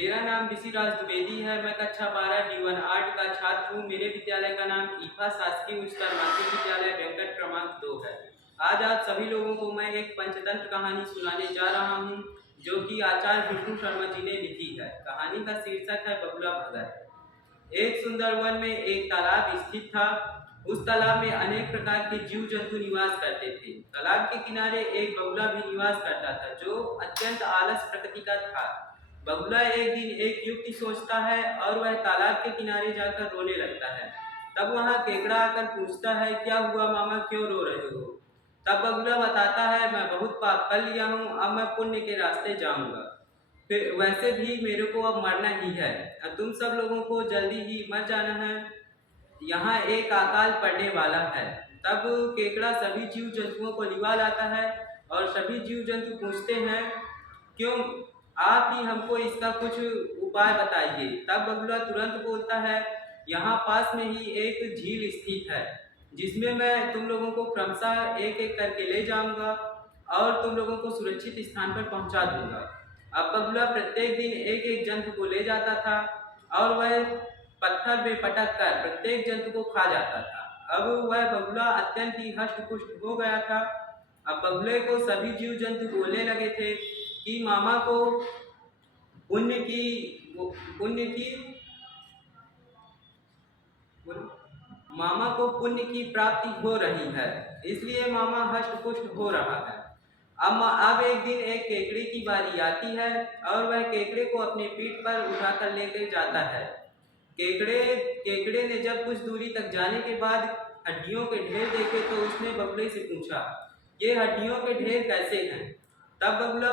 मेरा नाम ऋषिराज द्विवेदी है। मैं कक्षा 12 D1 आर्ट का छात्र हूँ। मेरे विद्यालय का नाम ईफा शासकीय उच्चतर माध्यमिक विद्यालय वेंकट क्रमांक 2 है। आज आप सभी लोगों को मैं एक पंचतंत्र कहानी सुनाने जा रहा हूँ, जो कि आचार्य विष्णु शर्मा जी ने लिखी है। कहानी का शीर्षक है बगुला भगत। एक सुंदर वन में एक तालाब स्थित था। उस तालाब में अनेक प्रकार के जीव जंतु निवास करते थे। तालाब के किनारे एक बगुला भी निवास करता था, जो अत्यंत आलस प्रकृति का था। बगुला एक दिन एक युक्ति सोचता है और वह तालाब के किनारे जाकर रोने लगता है। तब वहाँ केकड़ा आकर पूछता है, क्या हुआ मामा, क्यों रो रहे हो? तब बगुला बताता है, मैं बहुत पाप कर लिया हूँ, अब मैं पुण्य के रास्ते जाऊँगा। फिर वैसे भी मेरे को अब मरना ही है, तुम सब लोगों को जल्दी ही मर जाना है। यहाँ एक अकाल पड़ने वाला है। तब केकड़ा सभी जीव जंतुओं को लिवा लाता है और सभी जीव जंतु पूछते हैं, क्यों, आप ही हमको इसका कुछ उपाय बताइए। तब बगुला तुरंत बोलता है, यहाँ पास में ही एक झील स्थित है, जिसमें मैं तुम लोगों को क्रमशः एक एक करके ले जाऊंगा और तुम लोगों को सुरक्षित स्थान पर पहुंचा दूंगा। अब बगुला प्रत्येक दिन एक एक जंतु को ले जाता था और वह पत्थर में पटक कर प्रत्येक जंतु को खा जाता था। अब वह बगुला अत्यंत ही हष्ट पुष्ट हो गया था। अब बगुले को सभी जीव जंतु बोलने लगे थे कि मामा को पुण्य की पुण्य की मामा को पुण्य की प्राप्ति हो रही है, इसलिए मामा हष्ट पुष्ट हो रहा है। अब एक दिन एक केकड़े की बारी आती है और वह केकड़े को अपनी पीठ पर उठाकर लेकर जाता है। केकड़े ने जब कुछ दूरी तक जाने के बाद हड्डियों के ढेर देखे तो उसने बगुले से पूछा, ये हड्डियों के ढेर कैसे हैं? तब बगुला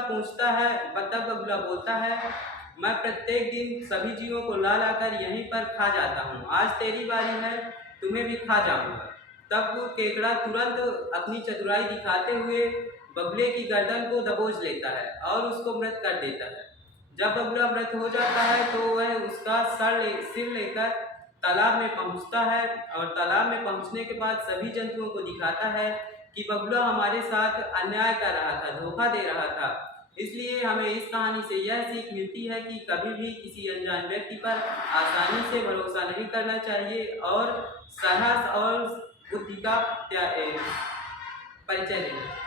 बोलता है, मैं प्रत्येक दिन सभी जीवों को ला लाकर यहीं पर खा जाता हूँ। आज तेरी बारी है, तुम्हें भी खा जाऊंगा। तब केकड़ा तुरंत अपनी चतुराई दिखाते हुए बगुले की गर्दन को दबोच लेता है और उसको मृत कर देता है। जब बगुला मृत हो जाता है तो वह उसका सिर लेकर तालाब में पहुंचता है और तालाब में पहुंचने के बाद सभी जंतुओं को दिखाता है कि बगुला हमारे साथ अन्याय कर रहा था, धोखा दे रहा था। इसलिए हमें इस कहानी से यह सीख मिलती है कि कभी भी किसी अनजान व्यक्ति पर आसानी से भरोसा नहीं करना चाहिए और साहस और बुद्धि का परिचय देना चाहिए।